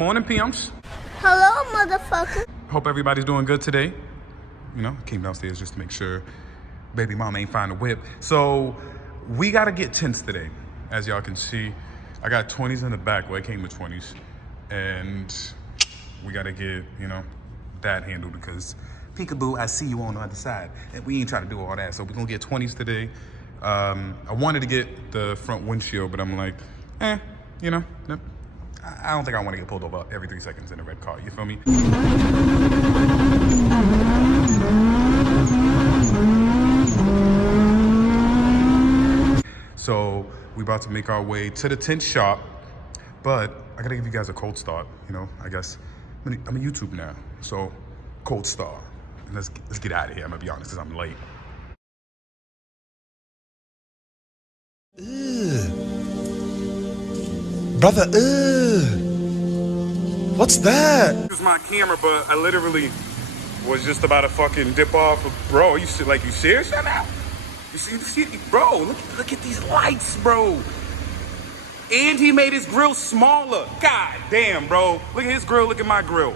morning, PMs. Hello, motherfucker. Hope everybody's doing good today. You know, came downstairs just to make sure baby mama ain't find a whip. So we gotta get tints today. As y'all can see, I got 20s in the back. Well, it came with 20s. And we gotta get, you know, that handled because peekaboo, I see you on the other side. And we ain't trying to do all that. So we're gonna get 20s today. I wanted to get the front windshield, but I'm like, you know, I don't think I want to get pulled over every 3 seconds in a red car. You feel me? So we about to make our way to the tint shop, but I gotta give you guys a cold start. You know, I guess I'm a YouTube now, so cold start. And let's get out of here. I'm gonna be honest, because I'm late. Brother, what's that? This is my camera, but I literally was just about to fucking dip off. Bro, you serious right now? You see the shit? Bro, look at these lights, bro. And he made his grill smaller. God damn, bro. Look at his grill, look at my grill.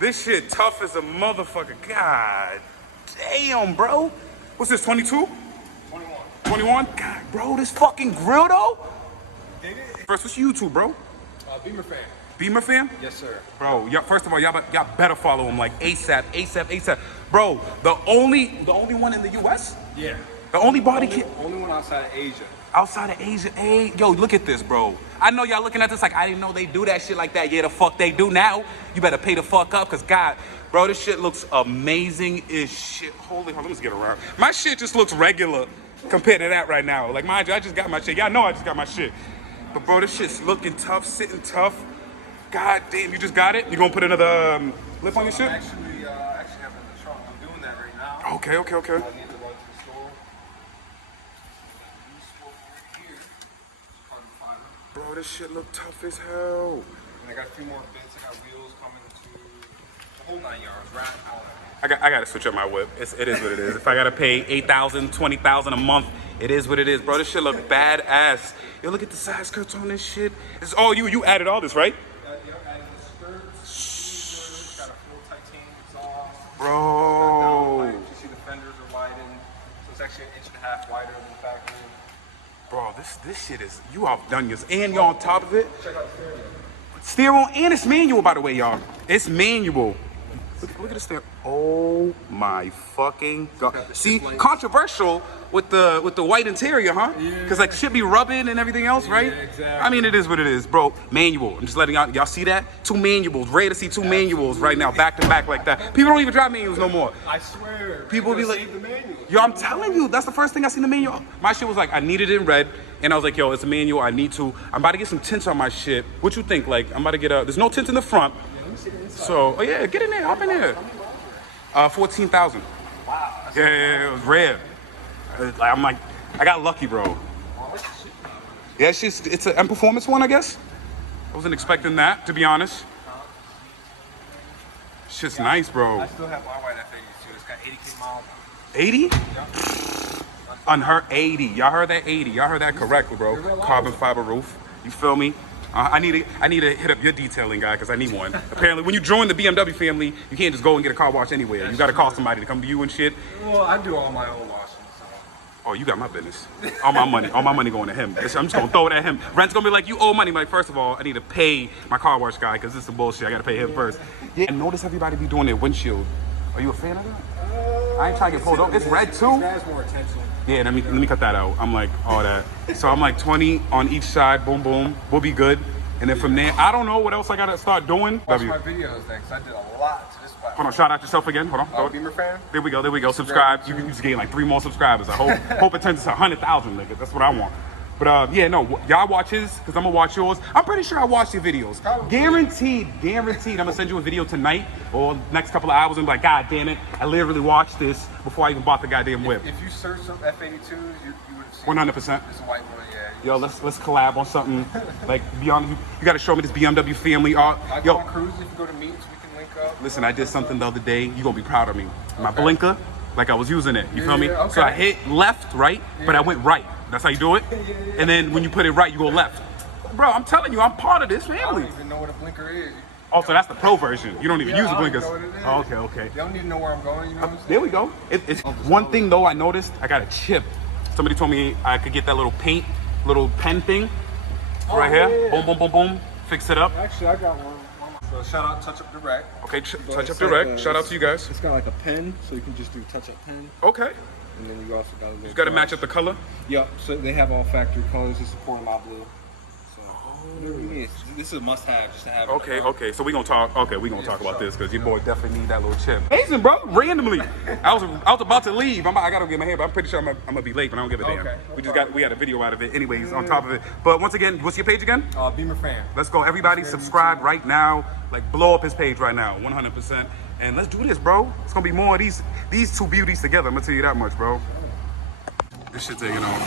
This shit tough as a motherfucker. God damn, bro. What's this, 22? 21? God, bro, this fucking grill, though? First, what's your YouTube, bro? Beamer fan. Beamer fan? Yes, sir. Bro, first of all, y'all better follow him like ASAP. Bro, the only one in the U.S.? Yeah. The only body kit? Only one outside of Asia. Outside of Asia, hey, yo, look at this, bro. I know y'all looking at this like, I didn't know they do that shit like that. Yeah, the fuck they do now. You better pay the fuck up, because God, bro, this shit looks amazing as shit. Holy, hold on, let's get around. My shit just looks regular compared to that right now. Like, mind you, I just got my shit. Y'all know I just got my shit. But bro, this shit's looking tough, sitting tough. God damn, you just got it? You gonna put another lip on your shit? I actually have it in the trunk. I'm doing that right now. Okay. I need to run to the store. Bro, this shit look tough as hell. And I got a few more bits. I got wheels coming to the whole 9 yards, right? All that. I gotta switch up my whip. It is what it is. If I gotta pay $8,000, $20,000 a month, it is what it is, bro. This shit look badass. Yo, look at the side skirts on this shit. It's all you. You added all this, right? Yeah, added the skirts, got a full titanium exhaust. Bro. You see the fenders are widened, so it's actually 1.5 inches wider than the factory. Bro, this shit is, you have done yours, and you're on top of it. Check out the steering. Steering, and it's manual, by the way, y'all. It's manual. Look at the steering. Oh my fucking God. See, controversial with the white interior, huh? Yeah. Because like shit be rubbing and everything else, right? Yeah, exactly. I mean, it is what it is, bro. Manual. I'm just letting y'all see that? 2 manuals. Ready to see 2 manuals right now, back to back like that. People don't even drive manuals no more. I swear. People be like, save the manual. yo, I'm telling you, that's the first thing I seen the manual. My shit was like, I need it in red. And I was like, yo, it's a manual, I need to. I'm about to get some tints on my shit. What you think? Like, I'm about to get there's no tint in the front. So, oh yeah, get in there, hop in there. 14,000. Wow. Yeah, it was rare. I'm like, I got lucky, bro. Yeah, it's an M Performance one, I guess. I wasn't expecting that, to be honest. Shit's nice, bro. I still have my white F80 too. It's got 80K miles. 80? Yeah. Unheard 80. Y'all heard that 80. Y'all heard that correctly, bro. Carbon fiber roof. You feel me? I need to hit up your detailing guy because I need one. Apparently, when you join the BMW family, you can't just go and get a car wash anywhere. You got to call somebody to come to you and shit. Well, I do all my own washing. So. Oh, you got my business. All my money going to him. I'm just gonna throw it at him. Rent's gonna be like, you owe money. Like, first of all, I need to pay my car wash guy because this is some bullshit. I gotta pay him first. Yeah. And notice everybody be doing their windshield. Are you a fan of that? I ain't trying to get pulled over. It's red too. It has more attention. Yeah, let me cut that out. I'm like, all that. So I'm like 20 on each side. Boom, boom. We'll be good. And then from there, I don't know what else I gotta start doing. Watch my videos then, because I did a lot to this platform. Hold on, shout out yourself again. Hold on. Beamer fan? There we go. Subscribe. You just gain like 3 more subscribers. I hope it turns to 100,000, nigga. That's what I want. But yeah, no, y'all watch his, because I'm gonna watch yours. I'm pretty sure I watched your videos. Probably. Guaranteed. I'm gonna send you a video tonight or next couple of hours and be like, God damn it, I literally watched this before I even bought the goddamn whip. If you search some F82s, you would have seen 100%. It's a white one, yeah. Yo, let's collab on something. Like, beyond, you gotta show me this BMW family art. I'll go on cruises. If you go to meets, we can link up. Listen, I did something the other day. You're gonna be proud of me. My blinker, like I was using it. You feel me? Okay. So I hit left, right, but I went right. That's how you do it. And then when you put it right, you go left. Bro, I'm telling you, I'm part of this I family. don't even know what a blinker is. Oh, so that's the pro version. You don't even use the I don't blinkers. know what it is. Oh, okay. They don't need to know where I'm going, you know what I'm saying? There we go. It's one thing though I noticed. I got a chip. Somebody told me I could get that little paint, little pen thing right here. Yeah. Boom, boom, boom, boom. Fix it up. Actually, I got one. So shout out Touch Up Direct. Okay, So Touch Up it's Direct. like Shout out to you guys. It's got like a pen, so you can just do Touch Up pen. Okay. And then you also got a little. You got to match up the color. Yep. So they have all factory colors. It's supporting my blue. So whatever you need. This is a must-have just to have. Okay. So we gonna talk. Okay, we gonna talk about this because your boy definitely need that little chip. Amazing, bro. Randomly, I was about to leave. I gotta get my hair, but I'm pretty sure I'm gonna be late. But I don't give a damn. Okay. We had a video out of it, anyways. On top of it. But once again, what's your page again? Beamer fan. Let's go, everybody. Subscribe right now. Like blow up his page right now, 100%. And let's do this, bro. It's gonna be more of these two beauties together. I'm gonna tell you that much, bro. This shit taking off.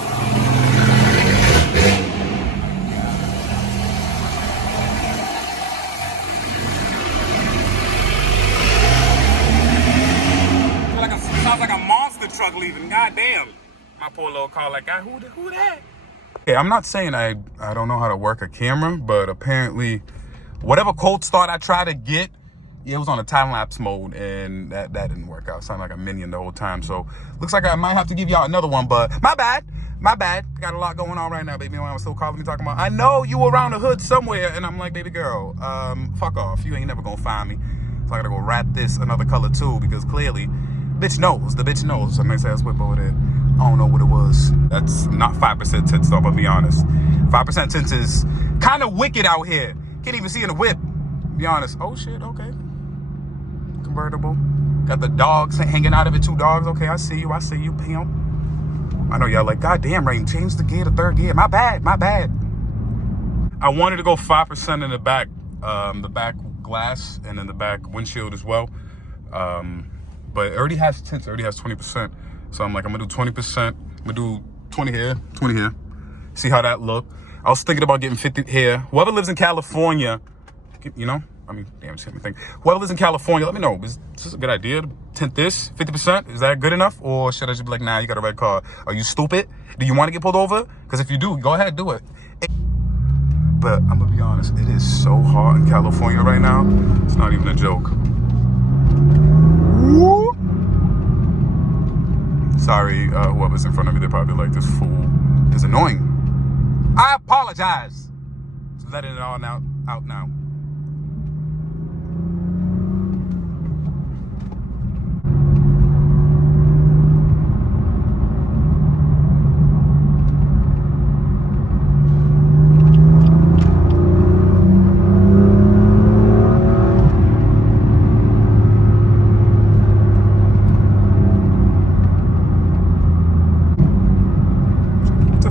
Sounds like a monster truck leaving. Goddamn. My poor little car like, who that? Okay, I'm not saying I don't know how to work a camera, but apparently whatever cold start I try to get, it was on a time-lapse mode, and that didn't work out. It sounded like a minion the whole time. So looks like I might have to give y'all another one, but my bad. Got a lot going on right now, baby. I'm still calling me talking about, I know you around the hood somewhere, and I'm like, baby girl, fuck off. You ain't never gonna find me. So I gotta go wrap this another color too, because clearly the bitch knows. A nice ass whip over there. I don't know what it was. That's not 5% tints though, but be honest. 5% tints is kind of wicked out here. Can't even see in the whip. Be honest. Oh shit, okay. Convertible. Got the dogs hanging out of it, 2 dogs. Okay, I see you, pimp. I know y'all like, God damn, Rain, change the gear to 3rd gear. My bad. I wanted to go 5% in the back glass and in the back windshield as well. But it already has tints, it already has 20%. So I'm like, I'm gonna do 20%. I'm gonna do 20 here. See how that look. I was thinking about getting 50 here. Whoever lives in California, you know, I mean, damn, it's everything. Whoever lives in California, let me know. Is this a good idea to tint this 50%? Is that good enough? Or should I just be like, nah, you got a red car? Are you stupid? Do you want to get pulled over? Because if you do, go ahead, do it. But I'm gonna be honest, it is so hot in California right now. It's not even a joke. Woo! Sorry, whoever's in front of me, they're probably like, this fool is annoying. I apologize. Just letting it all out now.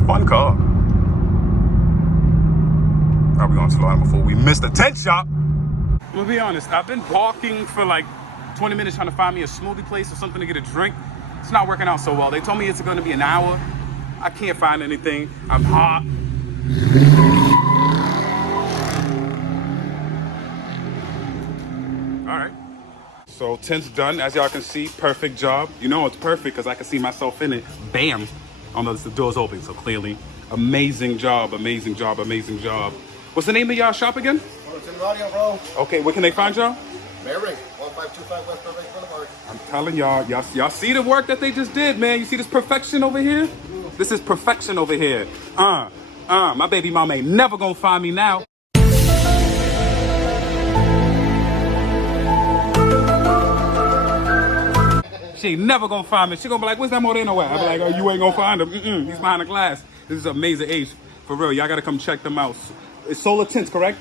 Fun car. Probably going slow down before we miss the tent shop. I'm gonna be honest, I've been walking for like 20 minutes trying to find me a smoothie place or something to get a drink. It's not working out so well. They told me it's gonna be an hour. I can't find anything. I'm hot. All right. So tent's done, as y'all can see, perfect job. You know it's perfect because I can see myself in it. Bam. Oh no, the door's open, so clearly. Amazing job. What's the name of y'all shop again? Radio, bro. Okay, where can they find y'all? Mary, 1525 West Burbank Boulevard. I'm telling y'all see the work that they just did, man. You see this perfection over here? This is perfection over here. My baby mama ain't never gonna find me now. She ain't never gonna find me. She gonna be like, where's that Moreno at? I be like, oh, you ain't gonna find him. He's behind the glass. This is amazing age. For real, y'all gotta come check them out. It's Solar Tints, correct?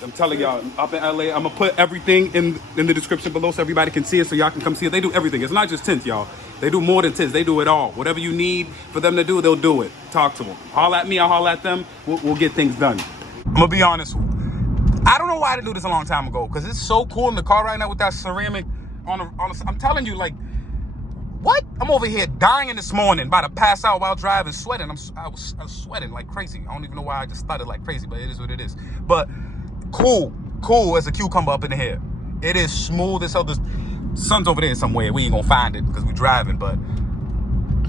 I'm telling y'all, up in LA, I'm gonna put everything in the description below so everybody can see it, so y'all can come see it. They do everything. It's not just tints, y'all. They do more than tints. They do it all. Whatever you need for them to do, they'll do it. Talk to them. Holler at me, I'll holler at them. We'll get things done. I'm gonna be honest. I don't know why I didn't do this a long time ago, because it's so cool in the car right now with that ceramic on the, I'm telling you, like, what? I'm over here dying this morning, about to pass out while driving, sweating. I was sweating like crazy. I don't even know why I just started like crazy, but it is what it is. But cool as a cucumber up in the hair. It is smooth as hell. The sun's over there somewhere. We ain't gonna find it because we're driving, but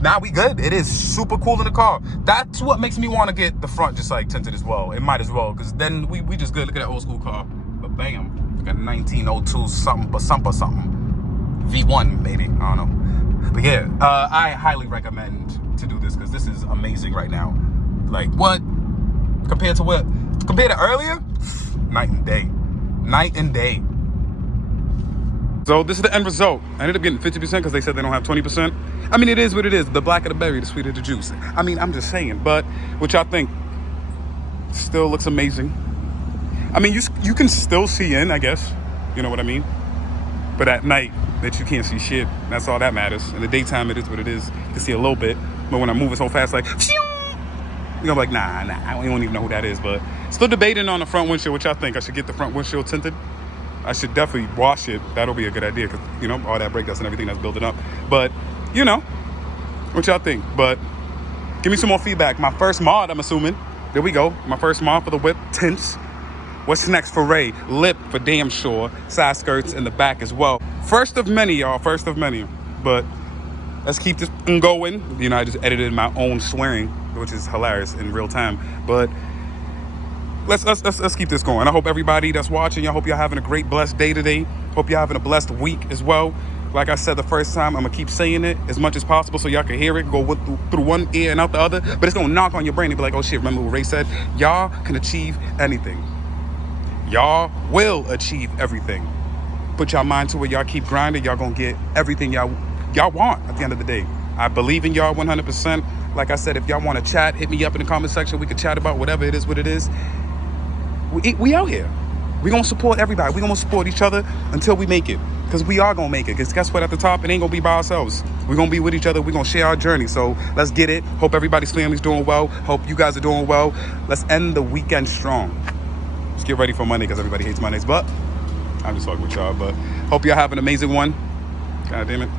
Nah, we good. It is super cool in the car. That's what makes me want to get the front just like tinted as well. It might as well, because then we just good. Look at that old school car. But bam, like a 1902 something, V1 maybe. I don't know. But yeah, I highly recommend to do this because this is amazing right now. Like what? Compared to earlier? Night and day. Night and day. So this is the end result. I ended up getting 50% because they said they don't have 20%. I mean, it is what it is. The blacker the berry, the sweeter the juice. I mean, I'm just saying. But what y'all think? Still looks amazing. I mean, you can still see in, I guess. You know what I mean? But at night, that you can't see shit. That's all that matters. In the daytime, it is what it is. You can see a little bit. But when I move it so fast, like, you're gonna be like, nah, I don't even know who that is. But still debating on the front windshield, which I think I should get the front windshield tinted. I should definitely wash it. That'll be a good idea because, you know, all that brake dust and everything that's building up. But, you know, what y'all think? But give me some more feedback. My first mod, I'm assuming. There we go. My first mod for the whip, tints. What's next for Ray? Lip for damn sure. Side skirts in the back as well. First of many, y'all. First of many. But let's keep this going. You know, I just edited my own swearing, which is hilarious in real time. But let's keep this going. I hope everybody that's watching, I hope y'all having a great, blessed day today. Hope y'all having a blessed week as well. Like I said the first time, I'm gonna keep saying it as much as possible so y'all can hear it, go through one ear and out the other. But it's gonna knock on your brain and be like, oh shit, remember what Ray said? Y'all can achieve anything. Y'all will achieve everything. Put y'all mind to it. Y'all keep grinding. Y'all gonna get everything y'all want at the end of the day. I believe in y'all 100%. Like I said, if y'all want to chat, hit me up in the comment section. We can chat about whatever it is, what it is. We out here. We gonna support everybody. We gonna support each other until we make it. Because we are gonna make it. Because guess what? At the top, it ain't gonna be by ourselves. We're gonna be with each other. We're gonna share our journey. So let's get it. Hope everybody's family's doing well. Hope you guys are doing well. Let's end the weekend strong. Let's get ready for Monday because everybody hates Mondays. But I'm just talking with y'all. But hope y'all have an amazing one. God damn it.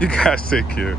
You guys take care.